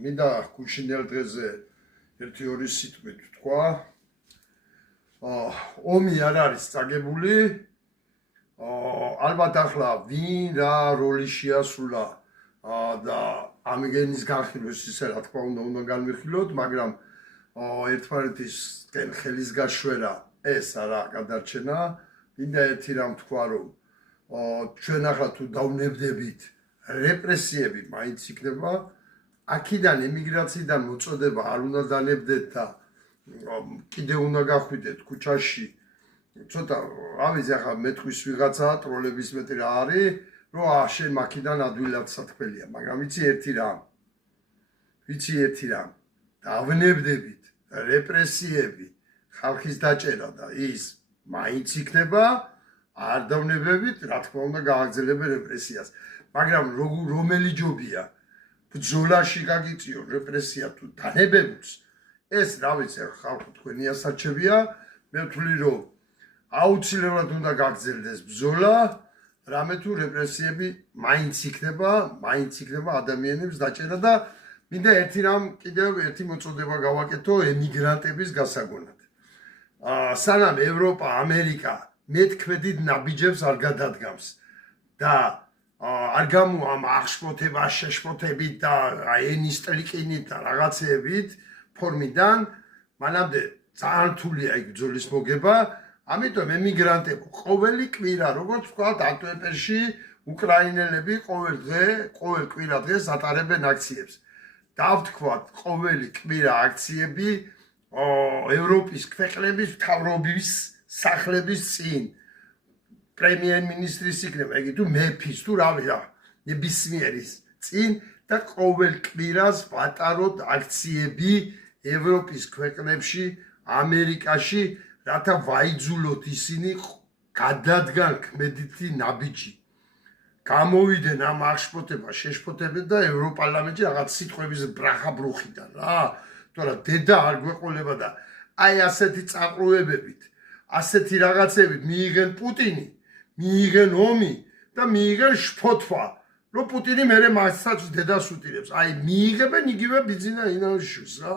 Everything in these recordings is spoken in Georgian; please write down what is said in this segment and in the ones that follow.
მინდა გუშინელ დღეზე 1-2 სიტყვით ვთქვა. ომი არ არის წაგებული. ალბათ ახლა ვინ რა როლი შეასრულა და ამიგენის განხილვის ისე რა თქმა უნდა განვიხილოთ, მაგრამ ერთმანეთისკენ ხელის გაშვერა ეს არა გადარჩენა. მინდა ერთი რამ თქვა, რომ ჩვენ ახლა თუ დავნებდებით რეპრესიები მაინც იქნება, აქედან ემიგრაციიდან მოწოდება არ უნდა დანებდეთ და კიდე უნდა გახვიდეთ ქუჩაში. ცოტა რა ვიცი, ახლა მეტყვის ვიღაცა ტროლების მეტი რა არის, რომ შენ აქედან ადვილად სათქმელია, მაგრამ ვიცი ერთი რამ, დავნებდებით რეპრესიები, ხალხის დაჭერა და ის მაინც იქნება, არ დავნებებით, რა თქმა უნდა გააგრძელებენ რეპრესიას. მაგრამ რომელი ჯობია ბრძოლაში გაგიწიო რეპრესია თუ დანებებიც, ეს რა ვიცი, ხალხო თქვენი ასარჩევია. მე ვთვლი, რომ აუცილებლად უნდა გაგრძელდეს ბრძოლა, რამე თუ რეპრესიები მაინც იქნება ადამიანებს დაჭერა და მინდა ერთი რამ კიდევ ერთი მოწოდება გავაკეთო ემიგრანტების გასაგონად. სანამ ევროპა, ამერიკა მეტქმედით ნაბიჯებს არ გადადგამს და არ გამოამ აღშფოთება, შეშფოთებით და ენის ტლიკინით და რაღაცეებით ფორმიდან, მანამდე ძალიან რთულია იქ ბრძოლის მოგება. ამიტომ ემიგრანტები ყოველი კვირა, როგორც ვთქვათ, ანტვერპენში უკრაინელები ყოველ კვირა დღეს ატარებენ აქციებს. დავთქვათ, ყოველი კვირა აქციები ევროპის ქვეყნების მთავრობის სახლების წინ. პრემიერ-მინისტრის იქნება, იგი თუ მეფის თუ რავი რა, ნებისმიერის წინ და ყოველ კვირას ვატაროთ აქციები ევროპის ქვეყნებში, ამერიკაში, რათა ვაიძულოთ ისინი გადადგან ქმედითი ნაბიჯი. გამოვიდნენ ამ აღშფოთება, შეშფოთებენ და ევროპარლამენტში რაღაც სიტყვების ბრახა-ბრუხიდან რა. თორე დედა არ გვეყოლება და აი ასეთი წაყრუებებით, ასეთი რაღაცებით მიიღენ პუტინი, მიიღენ ომი და მიიღენ შფოთვა, რომ პუტინი მერე მასსაც დედას უტირებს. აი მიიღებენ იგივე ბიზინა ინანშუს რა.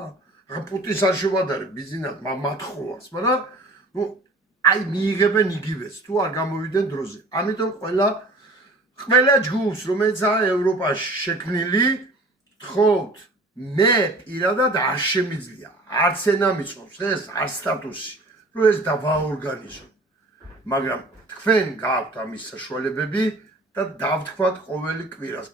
რა პუტინს არ შევადარებ ბიზინად მათხოვას, მაგრამ აი მიიღებენ იგივეს, თუ არ გამოვიდნენ დროზე. ამიტომ ყველა ჯგუფს, რომელიც არის ევროპაში შექმნილი, თხოვთ, მე პირადად არ შემიძლია, არც ენა მიწობს ეს, არც სტატუსი, რომ ეს დავაორგანიზო. მაგრამ თქვენ გაქვთ ამის საშუალებები და დავთქვათ ყოველი კვირას.